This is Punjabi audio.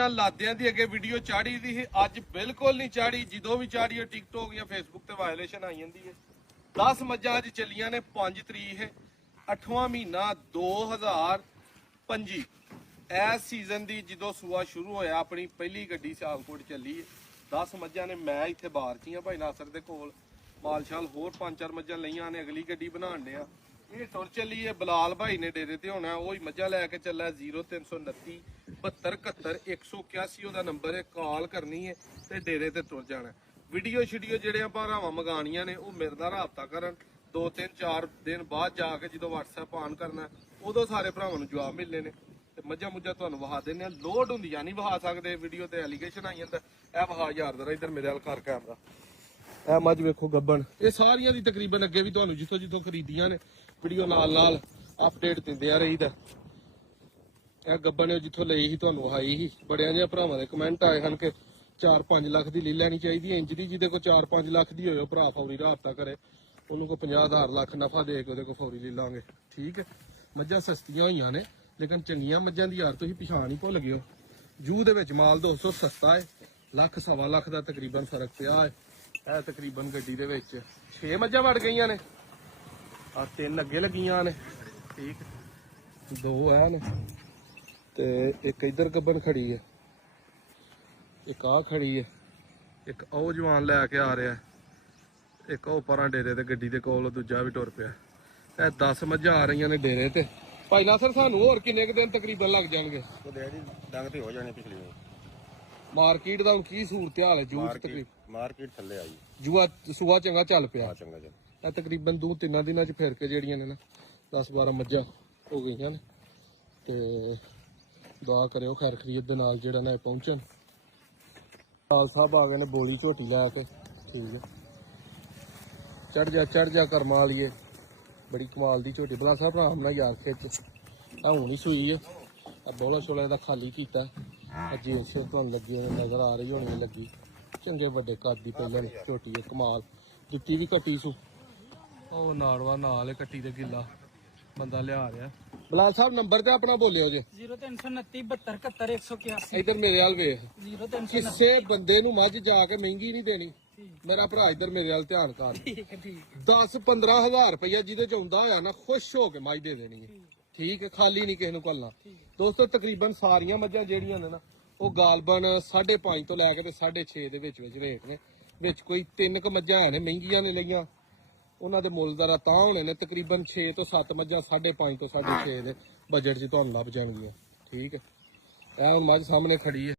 ਲਾਦਿਆਂ ਦੀ ਅੱਗੇ ਵੀਡੀਓ ਚਾੜੀ ਦੀ ਸੀ, ਅੱਜ ਬਿਲਕੁਲ ਨਹੀਂ ਚਾੜੀ। ਜਦੋਂ ਵੀ ਚਾੜੀ ਟਿਕਟੋਕ ਜਾਂ ਫੇਸਬੁੱਕ ਤੇ ਵਾਇਲੇਸ਼ਨ ਆਈ ਜਾਂਦੀ ਹੈ। 10 ਮੱਝਾਂ ਅੱਜ ਚੱਲੀਆਂ ਨੇ, 5 ਤਰੀਕ ਹੈ 8ਵਾਂ ਮਹੀਨਾ 2025। ਇਸ ਸੀਜ਼ਨ ਦੀ ਜਦੋਂ ਸੂਆ ਸ਼ੁਰੂ ਹੋਇਆ, ਆਪਣੀ ਪਹਿਲੀ ਗੱਡੀ ਸਿਆਲਕੋਟ ਚੱਲੀ ਹੈ। 10 ਮੱਝਾਂ ਨੇ, ਮੈਂ ਇੱਥੇ ਬਾਹਰ 'ਚ ਹਾਂ ਭਾਈ ਨਾਸਰ ਦੇ ਕੋਲ। ਮਾਲਸ਼ਾਲ ਹੋਰ 5-4 ਮੱਝਾਂ ਲਈਆਂ ਨੇ, ਅਗਲੀ ਗੱਡੀ ਬਣਾਉਣ ਡਿਆ। ਇਹ ਟੁਰ ਚੱਲੀ ਹੈ, ਬਲਾਲ ਭਾਈ ਨੇ ਡੇਰੇ ਤੇ ਹੋਣਾ, ਉਹ ਹੀ ਮੱਝਾਂ ਲੈ ਕੇ ਚੱਲਿਆ। 0329 7271 181 ਉਹਦਾ ਨੰਬਰ ਹੈ, ਕਾਲ ਕਰਨੀ ਹੈ ਤੇ ਡੇਰੇ ਤੇ ਤੁਰ ਜਾਣਾ। ਵੀਡੀਓ ਸ਼ੀਡੀਓ ਜਿਹੜੀਆਂ ਭਰਾਵਾਂ ਮੰਗਾਣੀਆਂ ਨੇ ਉਹ ਮੇਰੇ ਨਾਲ ਰਾਬਤਾ ਕਰਨ। 2-3-4 ਦਿਨ ਬਾਅਦ ਜਾ ਕੇ ਜਦੋਂ WhatsApp ਆਨ ਕਰਨਾ, ਉਦੋਂ ਸਾਰੇ ਭਰਾਵਾਂ ਨੂੰ ਜਵਾਬ ਮਿਲਨੇ ਨੇ ਤੇ ਮੱਝਾਂ ਮੁੱਝਾਂ ਤੁਹਾਨੂੰ ਵਹਾ ਦਿੰਦੇ ਆ। ਲੋਡ ਹੁੰਦੀਆਂ ਨਹੀਂ ਵਹਾ ਸਕਦੇ, ਵੀਡੀਓ ਤੇ ਐਲੀਗੇਸ਼ਨ ਆਈ ਜਾਂਦਾ। ਇਹ ਵਹਾ ਯਾਰ ਦਾ ਇੱਧਰ ਮੇਰੇ ਵੱਲ ਕਰ ਕੈਮਰਾ। ਇਹ ਮੱਝ ਵੇਖੋ ਗੱਬਣ, ਇਹ ਸਾਰੀਆਂ ਦੀ ਤਕਰੀਬਨ ਅੱਗੇ ਵੀ ਤੁਹਾਨੂੰ ਜਿੱਥੋਂ ਜਿੱਥੋਂ ਖਰੀਦੀਆਂ ਨੇ ਵੀਡੀਓ ਨਾਲ ਅਪਡੇਟ ਦਿੰਦੇ ਆ ਰਹੀਦਾ। ਇਹ ਗੱਬਣ ਜਿੱਥੋਂ ਲਈ ਸੀ ਤੁਹਾਨੂੰ ਵਹਾਈ ਸੀ। ਬੜਿਆਂ ਜਿਹਾ ਭਰਾਵਾਂ ਦੇ ਕਮੈਂਟ ਆਏ ਹਨ ਕਿ 4-5 ਲੱਖ ਦੀ ਲੈ ਲੈਣੀ ਚਾਹੀਦੀ ਹੈ। ਇੰਜ ਦੀ ਜਿਹਦੇ ਕੋਲ 4-5 ਲੱਖ ਦੀ ਹੋਏ, ਭਰਾ ਫੌਰੀ ਰਾਬਤਾ ਕਰੇ, ਉਹਨੂੰ ਕੋਈ 50,000 ਲੱਖ ਨਫਾ ਦੇ ਕੇ ਉਹਦੇ ਕੋਲ ਫੌਰੀ ਲੈ ਲਾਂਗੇ। ਠੀਕ ਹੈ, ਮੱਝਾਂ ਸਸਤੀਆਂ ਹੋਈਆਂ ਨੇ ਲੇਕਿਨ ਚੰਗੀਆਂ ਮੱਝਾਂ ਦੀ ਯਾਰ ਤੁਸੀਂ ਪਛਾਣ ਹੀ ਭੁੱਲ ਗਏ ਹੋ। ਜੂ ਦੇ ਵਿੱਚ ਮਾਲ 200 ਸਸਤਾ ਹੈ, 1.5 ਲੱਖ ਦਾ ਤਕਰੀਬਨ ਫਰਕ ਪਿਆ ਹੈ। ਇਹ ਤਕਰੀਬਨ ਗੱਡੀ ਦੇ ਵਿੱਚ 6 ਮੱਝਾਂ ਵੜ ਗਈਆਂ ਨੇ, ਆ 3 ਅੱਗੇ ਲੱਗੀਆਂ ਨੇ। ਠੀਕ, 2 ਐ ਨੇ ਤੇ ਇੱਕ ਇਧਰ ਗੱਬਨ ਖੜੀ ਹੈ, ਇੱਕ ਆ ਖੜੀ ਹੈ, ਇੱਕ ਉਹ ਜਵਾਨ ਲੈ ਕੇ ਆ ਰਿਹਾ, ਇੱਕ ਉਹ ਪਰਾਂ ਡੇਰੇ ਤੇ ਗੱਡੀ ਦੇ ਕੋਲ ਦੂਜਾ ਵੀ ਟੁਰ ਪਿਆ। ਇਹ 10 ਮੱਝਾਂ ਆ ਰਹੀਆਂ ਨੇ ਡੇਰੇ ਤੇ। ਭਾਈ ਨਾਸਰ ਸਾਨੂੰ ਹੋਰ ਕਿੰਨੇ ਕੁ ਦਿਨ ਤਕਰੀਬਨ ਲੱਗ ਜਾਣਗੇ? ਡੰਗ ਤੇ ਹੋ ਜਾਣੇ ਪਿਛਲੀ ਮਾਰਕੀਟ ਦਾ ਕੀ ਸੂਰਤ ਹਾਲ ਹੈ? ਜੂਸ ਤਕਰੀਬਨ ਮਾਰਕੀਟ ਥੱਲੇ ਆਈ, ਜੂਆ ਸੂਆ ਚੰਗਾ ਚੱਲ ਪਿਆ। ਚੰਗਾ ਜੀ, ਇਹ ਤਕਰੀਬਨ 2-3 ਦਿਨਾਂ ਚ ਫਿਰ ਕੇ ਜਿਹੜੀਆਂ ਨੇ ਨਾ 10-12 ਮੱਝਾਂ ਹੋ ਗਈਆਂ ਨੇ। ਤੇ ਦੁਆ ਕਰਿਓ ਖੈਰ ਖਰੀਦ ਦੇ ਨਾਲ ਜਿਹੜਾ ਨਾ ਪਹੁੰਚਣ। ਲਾਲ ਸਾਹਿਬ ਆ ਗਏ ਨੇ ਬੋਲੀ ਝੋਟੀ ਲੈ ਕੇ। ਠੀਕ ਹੈ, ਚੜ ਜਾ ਕਰਮਾ ਵਾਲੀਏ, ਬੜੀ ਕਮਾਲ ਦੀ ਝੋਟੀ। ਬਲਾ ਸਾਹਿਬ ਆਰਾਮ ਨਾਲ ਯਾਰ ਖਿੱਚ, ਆ ਹੁਣ ਹੀ ਸੂਈ ਹੈ। ਆ ਬੋਲਾ ਛੋਲਾ ਇਹਦਾ ਖਾਲੀ ਕੀਤਾ। ਜੀਨਸ ਤੁਹਾਨੂੰ ਲੱਗੀ ਨਜ਼ਰ ਆ ਰਹੀ ਹੋਣੀ ਲੱਗੀ, ਚੰਗੇ ਵੱਡੇ ਕੱਦ ਦੀ ਪਹਿਲਾਂ ਝੋਟੀ ਹੈ, ਕਮਾਲ। ਜੁੱਤੀ ਵੀ ਕੱਟੀ ਸੂ, ਉਹ ਨਾੜਵਾ ਨਾਲ ਕੱਟੀ ਤੇ ਗਿੱਲਾ ਬੰਦਾ ਲਿਆ ਰਿਹਾ। ਬਲਾਲ ਸਾਹਿਬ ਨੰਬਰ ਤੇ ਆਪਣਾ ਬੋਲਿਓ ਜੇ। 0329 7271 181। ਇਧਰ ਮੇਰੇ ਵੱਲ ਵੇਖ, 0329 ਕਿਸੇ ਬੰਦੇ ਨੂੰ ਮੱਝ ਜਾ ਕੇ ਮਹਿੰਗੀ ਨਹੀਂ ਦੇਣੀ। ਮੇਰਾ ਭਰਾ ਇਧਰ ਮੇਰੇ ਵੱਲ ਧਿਆਨ ਕਰ। 10-15 ਹਜ਼ਾਰ ਰੁਪਇਆ ਜਿਹਦੇ ਚ ਆਉਂਦਾ ਹੋਇਆ ਨਾ, ਖੁਸ਼ ਹੋ ਕੇ ਮੱਝ ਦੇ ਦੇਣੀ ਹੈ। ਠੀਕ ਹੈ, ਖਾਲੀ ਨਹੀਂ ਕਿਸੇ ਨੂੰ ਘੱਲਣਾ। ਦੋਸਤੋ ਤਕਰੀਬਨ ਸਾਰੀਆਂ ਮੱਝਾਂ ਜਿਹੜੀਆਂ ਨੇ ਨਾ ਉਹ ਗਾਲਬਨ 5.5 ਤੋਂ ਲੈ ਕੇ ਤੇ 6.5 ਦੇ ਵਿੱਚ ਰੇਟ ਨੇ। ਵਿੱਚ ਕੋਈ 3 ਕੁ ਮੱਝਾਂ ਹੈ ਨੇ ਮਹਿੰਗੀਆਂ ਨੇ ਲਈਆਂ, ਉਹਨਾਂ ਦੇ ਮੁੱਲ ਜ਼ਰਾ ਤਾਂ ਹੋਣੇ ਨੇ। ਤਕਰੀਬਨ 6 ਤੋਂ 7 ਮੱਝਾਂ 5.5 ਤੋਂ 6.5 ਦੇ ਬਜਟ 'ਚ ਤੁਹਾਨੂੰ ਲੱਭ ਜਾਣਗੀਆਂ। ਠੀਕ ਹੈ, ਇਹ ਹੁਣ ਮੱਝ ਸਾਹਮਣੇ ਖੜੀ ਹੈ।